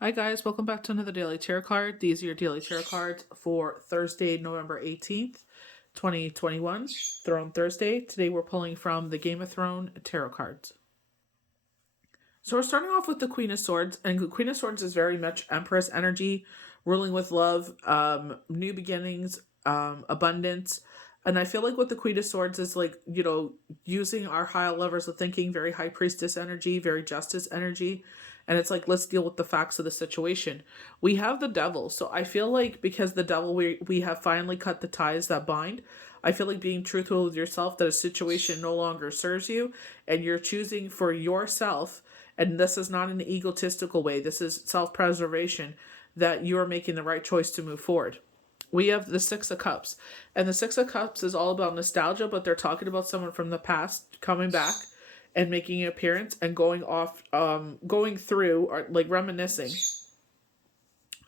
Hi guys, welcome back to another Daily Tarot card. These are your Daily Tarot cards for Thursday, November 18th, 2021, Throne Thursday. Today we're pulling from the Game of Thrones Tarot cards. So we're starting off with the Queen of Swords, and the Queen of Swords is very much Empress energy, ruling with love, new beginnings, abundance. And I feel like what the Queen of Swords is like, using our high levels of thinking, very High Priestess energy, very Justice energy. And it's like, let's deal with the facts of the situation. We have the Devil. So I feel like because the Devil, we have finally cut the ties that bind. I feel like being truthful with yourself that a situation no longer serves you and you're choosing for yourself, and this is not an egotistical way, this is self-preservation, that you are making the right choice to move forward. We have the Six of Cups, and the Six of Cups is all about nostalgia, but they're talking about someone from the past coming back and making an appearance and going through, or like reminiscing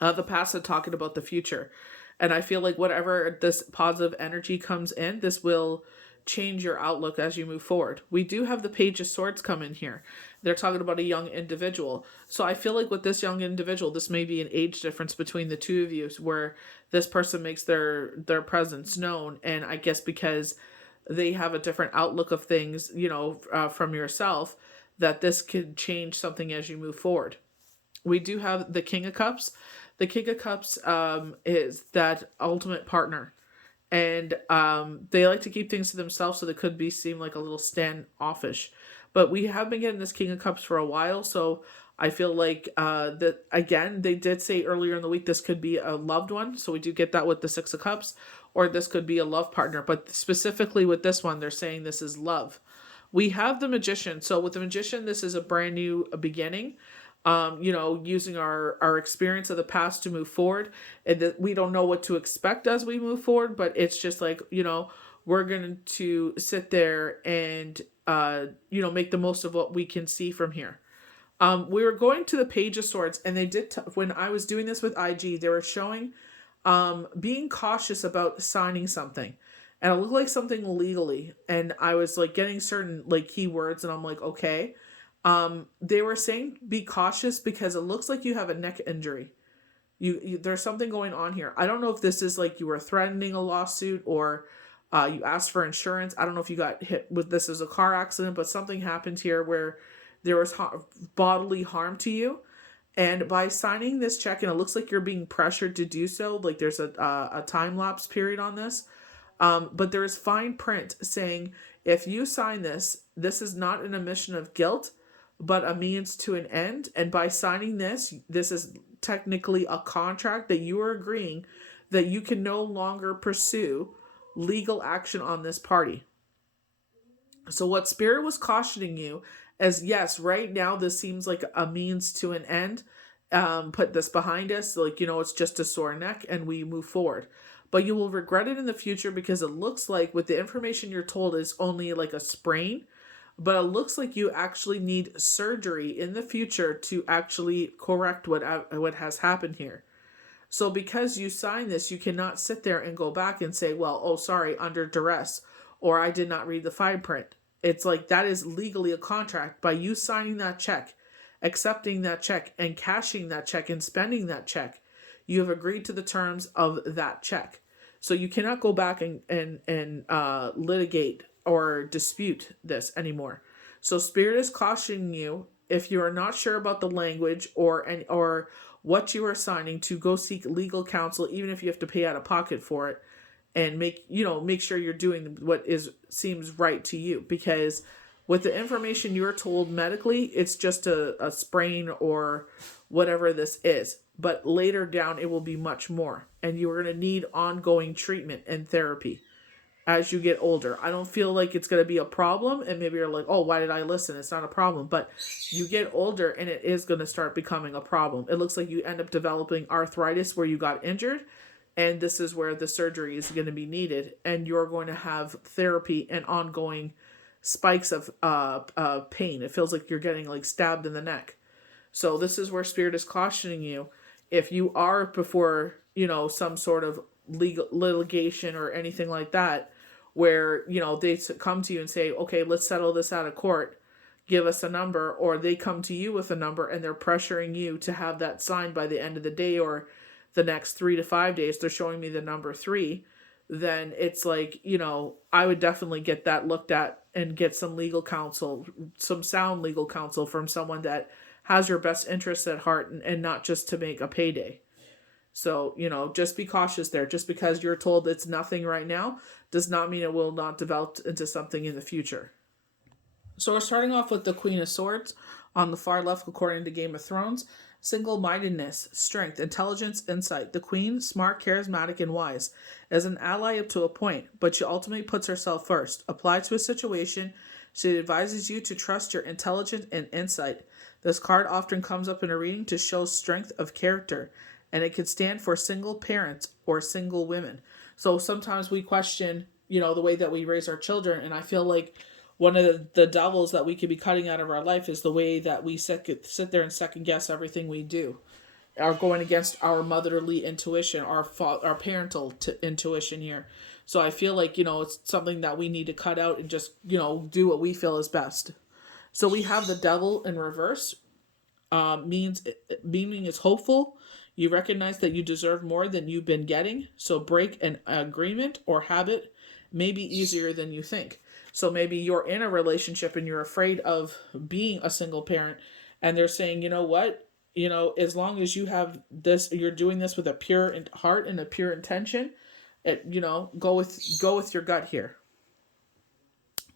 the past and talking about the future. And I feel like whatever this positive energy comes in, this will change your outlook as you move forward. We do have the Page of Swords come in here. They're talking about a young individual. So I feel like with this young individual, this may be an age difference between the two of you where this person makes their presence known. And I guess because they have a different outlook of things, from yourself, that this could change something as you move forward. We do have the King of Cups. The King of Cups is that ultimate partner. And they like to keep things to themselves, so they could be seem like a little standoffish. But we have been getting this King of Cups for a while, so I feel like that again, they did say earlier in the week this could be a loved one, so we do get that with the Six of Cups, or this could be a love partner. But specifically with this one, they're saying this is love. We have the Magician. So with the Magician, this is a brand new beginning. Using our experience of the past to move forward, and that we don't know what to expect as we move forward, but it's just like, we're going to sit there and, make the most of what we can see from here. We were going to the Page of Swords, and they did, when I was doing this with IG, they were showing being cautious about signing something. And it looked like something legally. And I was like getting certain like keywords, and I'm like, okay. They were saying be cautious because it looks like you have a neck injury. There's something going on here. I don't know if this is like you were threatening a lawsuit, or you asked for insurance. I don't know if you got hit with this as a car accident, but something happened here where there was bodily harm to you. And by signing this check, and it looks like you're being pressured to do so, like there's a time lapse period on this. But there is fine print saying if you sign this, this is not an admission of guilt, but a means to an end. And by signing this, this is technically a contract that you are agreeing that you can no longer pursue legal action on this party. So what Spirit was cautioning you is, yes, right now this seems like a means to an end. Put this behind us, like, it's just a sore neck and we move forward. But you will regret it in the future because it looks like with the information you're told is only like a sprain, but it looks like you actually need surgery in the future to actually correct what has happened here. So because you signed this, you cannot sit there and go back and say, well, oh, sorry, under duress, or I did not read the fine print. It's like that is legally a contract. By you signing that check, accepting that check, and cashing that check and spending that check, you have agreed to the terms of that check. So you cannot go back and litigate or dispute this anymore. So Spirit is cautioning you, if you are not sure about the language or what you are signing, to go seek legal counsel, even if you have to pay out of pocket for it, and make sure you're doing what seems right to you. Because with the information you're told medically, it's just a sprain or whatever this is. But later down, it will be much more. And you're going to need ongoing treatment and therapy as you get older. I don't feel like it's going to be a problem. And maybe you're like, oh, why did I listen? It's not a problem. But you get older and it is going to start becoming a problem. It looks like you end up developing arthritis where you got injured. And this is where the surgery is going to be needed. And you're going to have therapy and ongoing spikes of pain. It feels like you're getting like stabbed in the neck. So this is where Spirit is cautioning you. If you are before, some sort of legal litigation or anything like that, where, they come to you and say, okay, let's settle this out of court. give us a number, or they come to you with a number and they're pressuring you to have that signed by the end of the day or the next 3 to 5 days, they're showing me the number 3, then it's like, I would definitely get that looked at and get some legal counsel, some sound legal counsel from someone that has your best interests at heart, and not just to make a payday. So, just be cautious there. Just because you're told it's nothing right now does not mean it will not develop into something in the future. So we're starting off with the Queen of Swords on the far left, according to Game of Thrones. Single-mindedness, strength, intelligence, insight. The Queen, smart, charismatic, and wise, is an ally up to a point, but she ultimately puts herself first. Applied to a situation, she advises you to trust your intelligence and insight. This card often comes up in a reading to show strength of character, and it could stand for single parents or single women. So sometimes we question, the way that we raise our children, and I feel like one of the devils that we could be cutting out of our life is the way that we sit there and second guess everything we do, are going against our motherly intuition, our parental intuition here. So I feel like, it's something that we need to cut out and just, do what we feel is best. So we have the devil in reverse, meaning is hopeful. You recognize that you deserve more than you've been getting. So break an agreement or habit may be easier than you think. So maybe you're in a relationship and you're afraid of being a single parent, and they're saying, you know what, as long as you have this, you're doing this with a pure heart and a pure intention, go with your gut here.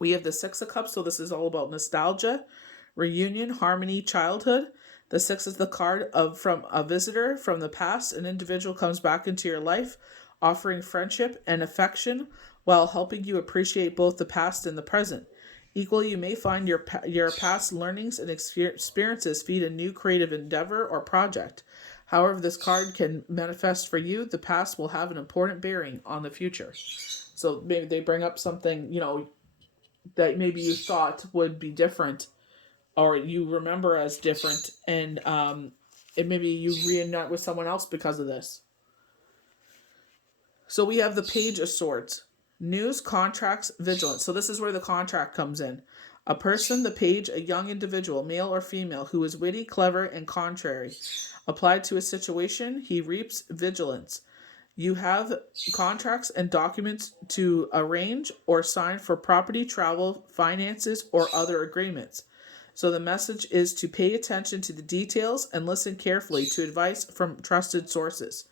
We have the Six of Cups, so this is all about nostalgia, reunion, harmony, childhood. The Six is the card from a visitor from the past. An individual comes back into your life, offering friendship and affection while helping you appreciate both the past and the present. Equally, you may find your past learnings and experiences feed a new creative endeavor or project. However this card can manifest for you, the past will have an important bearing on the future. So maybe they bring up something, that maybe you thought would be different, or you remember as different, and maybe you reunite with someone else because of this. So we have the Page of Swords. News, contracts, vigilance. So this is where the contract comes in. A person, the page, a young individual, male or female, who is witty, clever, and contrary. Applied to a situation, he reaps vigilance. You have contracts and documents to arrange or sign for property, travel, finances, or other agreements. So the message is to pay attention to the details and listen carefully to advice from trusted sources.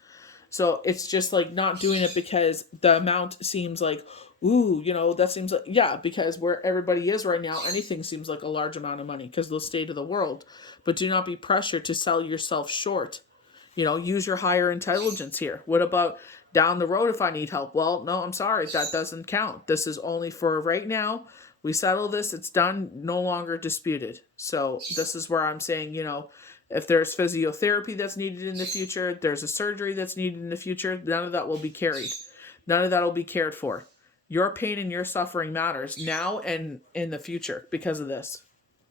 So it's just like not doing it because the amount seems like, ooh, that seems like, yeah, because where everybody is right now, anything seems like a large amount of money because of the state of the world. But do not be pressured to sell yourself short. Use your higher intelligence here. What about down the road if I need help? Well, no, I'm sorry. That doesn't count. This is only for right now. We settle this. It's done. No longer disputed. So this is where I'm saying, if there's physiotherapy that's needed in the future, there's a surgery that's needed in the future, none of that will be carried. None of that will be cared for. Your pain and your suffering matters now and in the future because of this.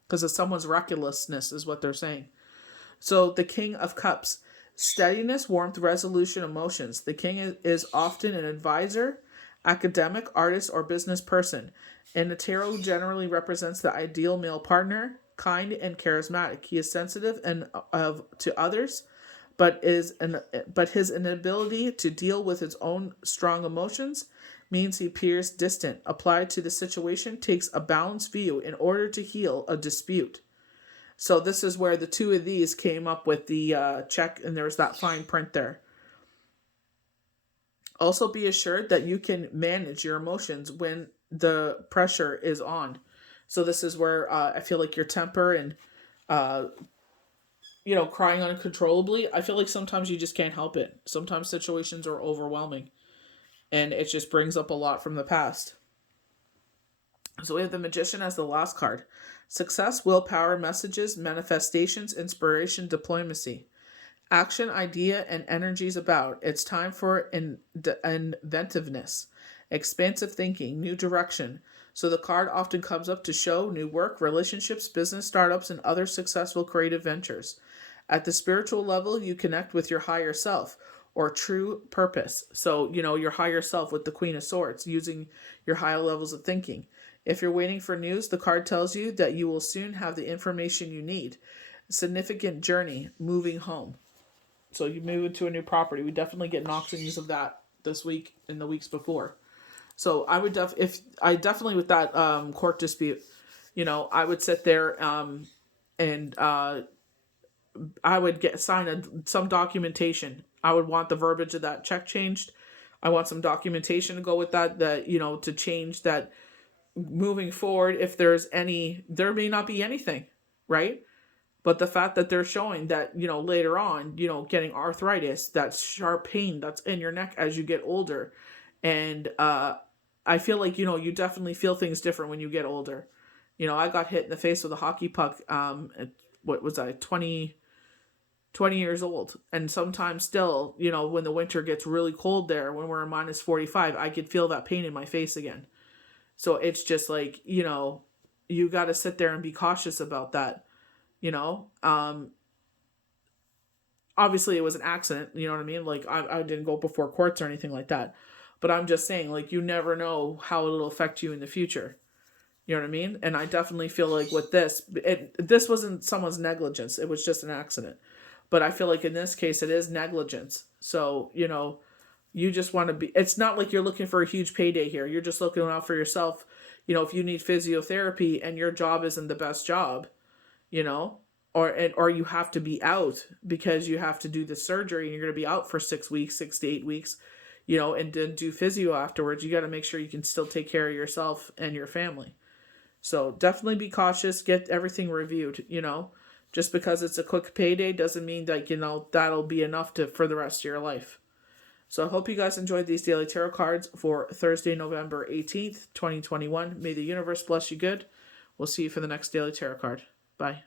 Because of someone's recklessness is what they're saying. So the King of Cups. Steadiness, warmth, resolution, emotions. The king is often an advisor, academic, artist, or business person. And the tarot generally represents the ideal male partner, kind and charismatic. He is sensitive and to others, but his inability to deal with his own strong emotions means he appears distant. Applied to the situation, takes a balanced view in order to heal a dispute. So this is where the two of these came up with the check, and there's that fine print there. Also be assured that you can manage your emotions when the pressure is on. So this is where I feel like your temper and, crying uncontrollably, I feel like sometimes you just can't help it. Sometimes situations are overwhelming, and it just brings up a lot from the past. So we have the Magician as the last card. Success, willpower, messages, manifestations, inspiration, diplomacy. Action, idea, and energies about. It's time for inventiveness, expansive thinking, new direction. So the card often comes up to show new work, relationships, business startups, and other successful creative ventures. At the spiritual level, you connect with your higher self or true purpose. So, your higher self with the Queen of Swords, using your higher levels of thinking. If you're waiting for news, the card tells you that you will soon have the information you need. Significant journey, moving home. So you move into a new property. We definitely get knockings of that this week and the weeks before. So I would definitely with that court dispute, I would sit there and I would sign some documentation. I would want the verbiage of that check changed. I want some documentation to go with that to change that moving forward. If there may not be anything, right? But the fact that they're showing that, later on, getting arthritis, that sharp pain that's in your neck as you get older. And I feel like, you definitely feel things different when you get older. I got hit in the face with a hockey puck, what was I, 20 years old. And sometimes still, when the winter gets really cold there, when we're in minus 45, I could feel that pain in my face again. So it's just like, you got to sit there and be cautious about that. Obviously it was an accident, you know what I mean? Like I didn't go before courts or anything like that, but I'm just saying, like, you never know how it'll affect you in the future. You know what I mean? And I definitely feel like with this wasn't someone's negligence. It was just an accident. But I feel like in this case, it is negligence. So, you just want to be, it's not like you're looking for a huge payday here. You're just looking out for yourself. If you need physiotherapy and your job isn't the best job, or you have to be out because you have to do the surgery and you're going to be out for 6 weeks, 6 to 8 weeks, and then do physio afterwards. You got to make sure you can still take care of yourself and your family. So definitely be cautious, get everything reviewed, just because it's a quick payday doesn't mean that, that'll be enough for the rest of your life. So I hope you guys enjoyed these daily tarot cards for Thursday, November 18th, 2021. May the universe bless you good. We'll see you for the next daily tarot card. Bye.